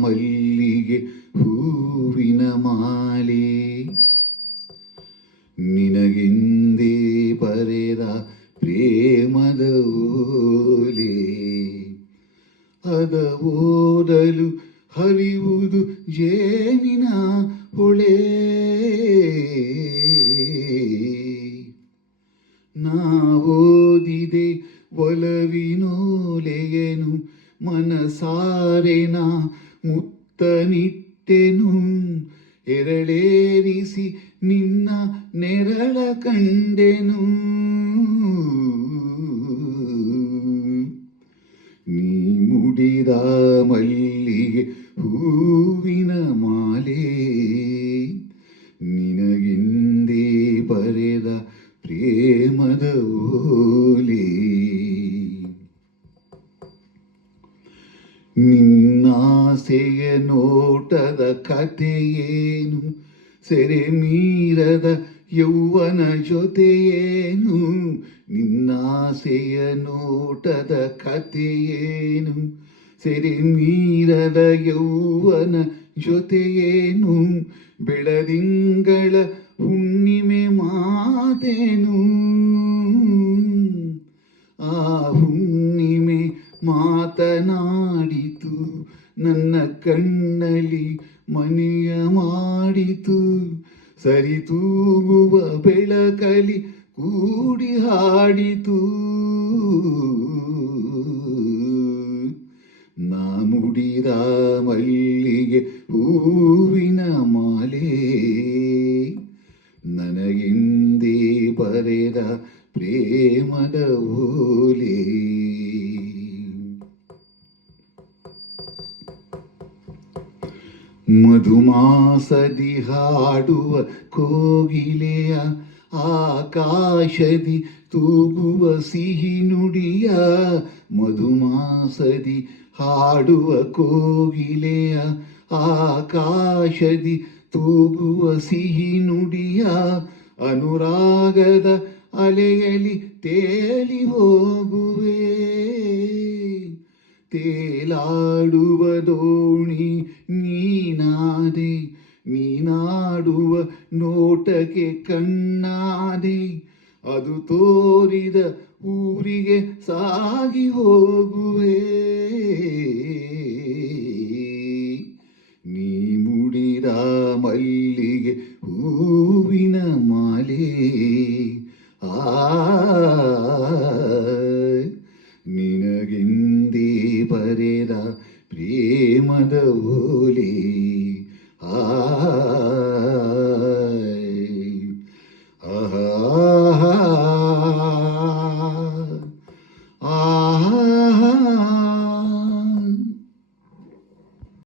ಮಲ್ಲಿಗೆ ಹೂವಿನ ಮಾಲೆ ನಿನಗೆಂದೇ ಬರೆದ ಪ್ರೇಮದ ಓಲೆ ಅದ ಓದಲು ಹರಿಯುವುದು ಜೇನಿನ ಹೊಳೆ ನಾ ಓದಿದೆ ಒಲವಿನೋಲೆಯನು ಮನಸಾರೆನ ಮುತ್ತನಿಟ್ಟೆನು ಎರಳೇರಿಸಿ ನಿನ್ನ ನೆರಳ ಕಂಡೆನು ನೀ ಮುಡಿದ ಮಲ್ಲಿಗೆ ಹೂವಿನ ಮಾಲೆ ನಿನಗೆಂದೇ ಬರೆದ ಪ್ರೇಮದ ಓಲೆ ನಿನ್ನಾಸೆಯ ನೋಟದ ಕಥೆಯೇನು ಸೆರೆ ಮೀರದ ಯೌವನ ಜೊತೆಯೇನು ನಿನ್ನಾಸೆಯ ನೋಟದ ಕಥೆಯೇನು ಸೆರೆ ಮೀರದ ಯೌವನ ಜೊತೆಯೇನು ಬೆಳದಿಂಗಳ ಹುಣ್ಣಿಮೆ ಮಾತೇನು ಆ ಹುಣ್ಣಿಮೆ ಮಾತನಾಡಿತು ನನ್ನ ಕಣ್ಣಲ್ಲಿ ಮನೆಯ ಮಾಡಿತು ಸರಿತೂಗುವ ಬೆಳಕಲಿ ಕೂಡಿ ಹಾಡಿತು ನಾ ಮುಡಿದ ಮಲ್ಲಿಗೆ ಹೂವಿನ ಮಾಲೆ ನನಗೆಂದೇ ಬರೆದ ಪ್ರೇಮದ ಓಲೆ ಮಧುಮಾಸದಿ ಹಾಡುವ ಕೋಗಿಲೆಯ ಆಕಾಶದಿ ತೂಗುವ ಸಿಹಿ ನುಡಿಯ ಮಧುಮಾಸದಿ ಹಾಡುವ ಕೋಗಿಲೆಯ ಆಕಾಶದಿ ತೂಗುವ ಸಿಹಿ ನುಡಿಯ ಅನುರಾಗದ ಅಲೆಯಲಿ ತೇಲಿ ಹೋಗುವೆ ತೇಲಾಡುವ ದೋಣಿ ನೀನಾದೆ ನೀನಾಡುವ ನೋಟಕ್ಕೆ ಕಣ್ಣಾದೆ ಅದು ತೋರಿದ ಊರಿಗೆ ಸಾಗಿ ಹೋಗುವೆ ನೀ ಮುಡಿದ ಮಲ್ಲಿಗೆ ಹೂವಿನ ಮಾಲೆ ನಿನಗೆಂದೇ ಬರೆದ ಪ್ರೇಮದ ಓಲೆ